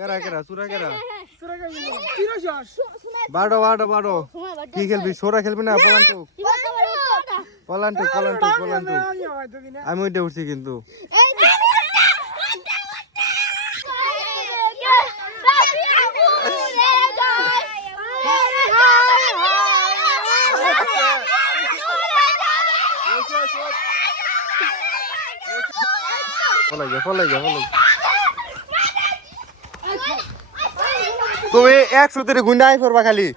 কেরা কেরা সুরা কেরা বাড়ো বাড়ো বাড়ো কি খেলবি সোরা খেলবি না পলান্টু আমি ওইটা উঠছি কিন্তু তুমি 100 গুন্ডা আই পড়বা খালি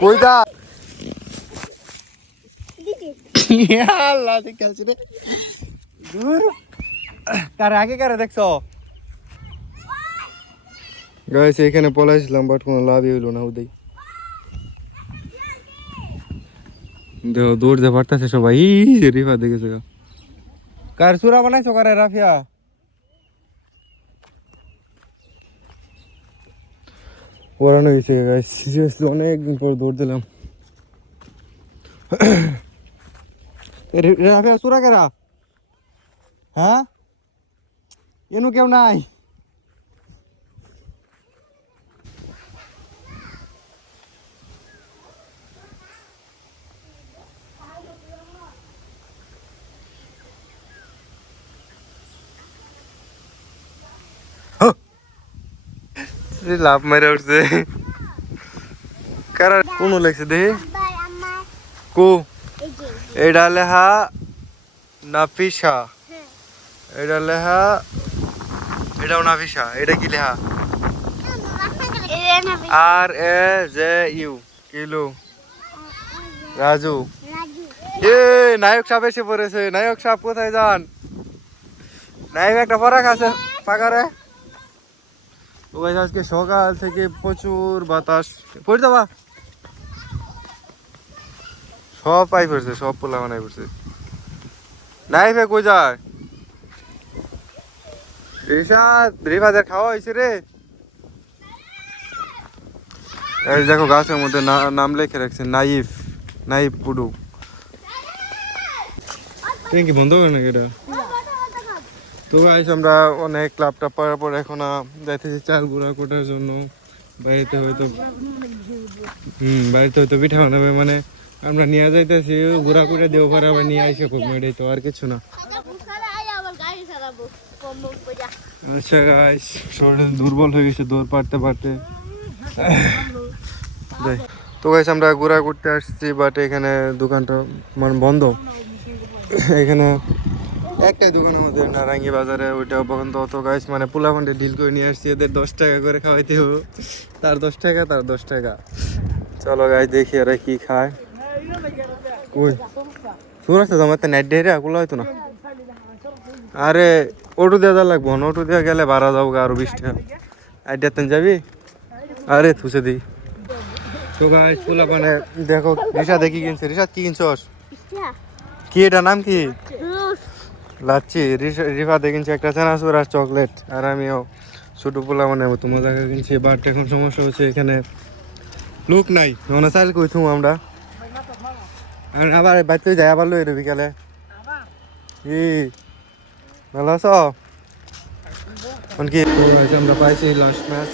কইদা আল্লাহ খেলছি রে দূর কার আগে কারে দেখছো গাইস এখানে পলাইছিলাম বাট কোনো লাভই হইলো না ওদের দেখো দৌড় যা পারতেছে সবাই রিফা দেখেছে কার সুরা বানাইছো কারে রাফিয়া পড়ানো হয়েছে গাইস সিরিয়াসলি অনেকদিন পর দৌড় দিলাম রাফিয়া সুরা কেরা হ্যাঁ এনু কেউ নাই লাভ মেরে উঠছে কারা কোন লেখছে দেখি কো এটা লেখা নাফিসা এটা লেখা এটাও নাফিসা এটা কি লেখা RAJU কিলো রাজু এ নায়ক সাহেব এসে পড়েছে নায়ক সাহেব কোথায় যান নায়ক একটা পরাক আছে ফাঁকারে আজকে সকাল থেকে প্রচুর বাতাস পড়ে যাবা সব পাই পড়ছে সব পোলা বানাই পড়ছে নাই ফে কই যায় রিফাদের খাওয়া হয়েছে রে এই দেখো গাছের মধ্যে নাম লিখে রাখছে নাইফ পুডু কি বন্ধ করে নাকি এটা তো গাইস আমরা অনেক ক্লাবটা পাওয়ার পর এখন যাইতেছি চাল গুঁড়া কোটার জন্য বাড়িতে হয়তো পিঠা বানাবে মানে আমরা নিয়ে যাইতেছি গুঁড়া কোটা দেবো পরে আবার নিয়ে আইসে খুব মেয়েটাই তো আর কিছু না আচ্ছা গাইস শরীর দুর্বল হয়ে গেছে দৌড় পারতে তো গাইস আমরা গুঁড়া করতে আসছি বাট এখানে দোকানটা মানে বন্ধ এখানে একটাই দোকানের মধ্যে নারাঙ্গি বাজারে ওইটা পর্যন্ত অত গাইস মানে পোলাপান্ডে ডিল করে নিয়ে আসছি এদের 10 টাকা করে খাওয়াইতে হবে তার 10 টাকা চলো গাইস দেখি এরা কি খায় কই সুরাজ তো আমার তো নেট ডেরে কুলা হয়তো না আরে অটো দেওয়া লাগবো অটো দেওয়া গেলে ভাড়া যাবো আরো 20 টাকা আইডিয়াতে যাবি আরে থুসে দিই তো গাইস পোলাপান্ডে দেখো রিশাদ কি কিনছে রিশাদ কি কিনছস কি এটা নাম কি লাচ্ছি রিফা কিনছি একটা চানাচুর আর চকলেট আর আমিও ছোটো পোলা মানে মতো মজা করে কিনছি বাট এখন সমস্যা হচ্ছে এখানে লোক নাই মনে চাইল কই থুম আমরা আর আবার বাড়িতে যাই আবার লই বিকালে কি ভালো আছো কি আমরা পাইছি লাস্ট ম্যাচ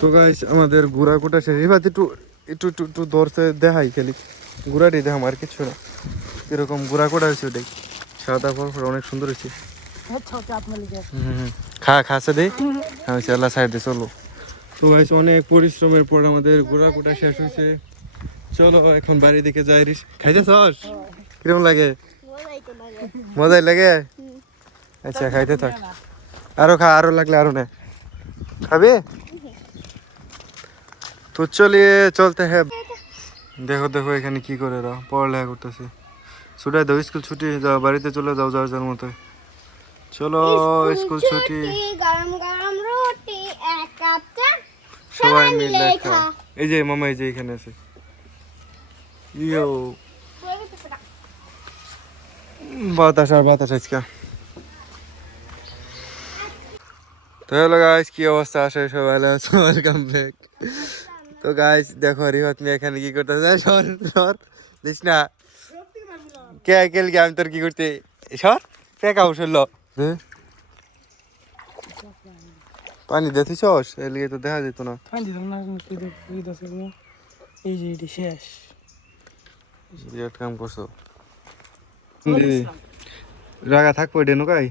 তো গাইস আমাদের গুড়া কোটা শেষ এবার একটু ধরতে দেখাই খালি গুড়াটি দেখাম আর কিছু না এরকম গুড়া কোটা হয়েছে ওটাই সাদা ফল অনেক সুন্দর হয়েছে খাসে দেই হ্যাঁ আল্লাহ সাইডে চলো তো গাইস অনেক পরিশ্রমের পর আমাদের গুড়া কোটা শেষ হয়েছে চলো এখন বাড়ির দিকে যাই খাইতে সস কিরকম লাগে মজাই লাগে আচ্ছা খাইতে থাক আরো আরো লাগলে আরো না খাবে তো চলিয়ে চলতে হ্যাঁ। দেখো দেখো এখানে কি করে এরা পড়ালেখা করতেছে। ছুটাই দাও, স্কুল ছুটি, যাও বাড়িতে চলে যাও যার যার মতো। চলো স্কুল ছুটি, গরম গরম রুটি এক কাপ চা সবাই মিলে খা। এই যে মামা এই যে এখানে আছে। ইয়ো বাতাস আর বাতাস আজকে। তো হ্যালো গাইস, কি অবস্থা? আসে সবাই ভালো আছো? Welcome back. তো গাইস দেখো রিফাত মিয়া এখানে কি করতেছে, সর সর দিস না কে কেল কে, আমি তোর কি করতে সর ফেকা উঠলো পানি দেখছিস এলিয়ে তো দেখা যেত না। এই যে এটি শেষ। বিরাট কাম করছো দিদি, রাগা থাকবো এটা নৌকাই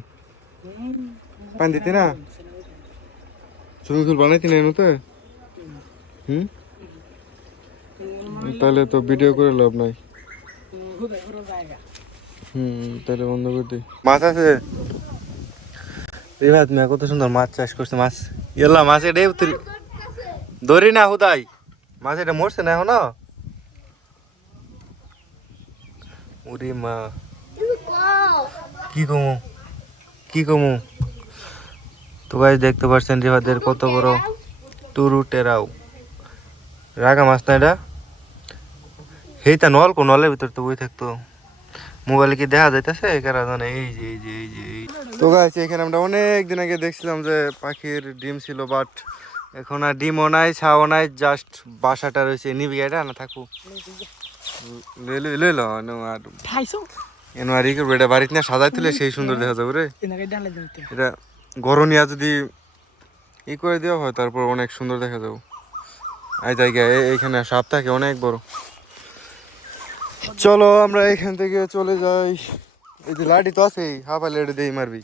পানি দিতে না, সুইমিং পুল বানাইতে না এনো তো। তাহলে তো ভিডিও করে লাভ নাই। তাহলে বন্ধ করে দিই। মাছ আছে রিভাত মিয়া, কত সুন্দর মাছ চাষ করছে। মাছ এলা মাছ এটা ধরি না হুদাই, মাছ এটা মরছে না এখনো। ওরে মা কি কমু কি কমু। তো গাইস দেখতে পাচ্ছেন রিভাদের কত বড় টুরু টেরাও। রাগা মাছ না এটা, সেইটা নল কো, নলের ভিতর তো বই থাকতো। মোবাইলে কি দেখা যাইতেছে কারা জানে। এই যে এই যে এই যে তো গাইস এখানে আমরা অনেক দিন আগে দেখছিলাম যে পাখির ডিম ছিল, বাট এখন আর ডিমও নাই ছাও নাই, জাস্ট বাসাটা রয়েছে। নিবি এটা না থাকু লইল আর এনো আর ই করবে, এটা বাড়িতে না সাজাই তুলে সেই সুন্দর দেখা যাবে রে। এটা গরনিয়া যদি ই করে দেওয়া হয় তারপর অনেক সুন্দর দেখা যাবে। এই জায়গায় এইখানে সাপ থাকে অনেক বড়। চলো আমরা এখান থেকে চলে যাই। এই যে লাঠি তো আছে, হাফা লেটে দিয়ে মারবি।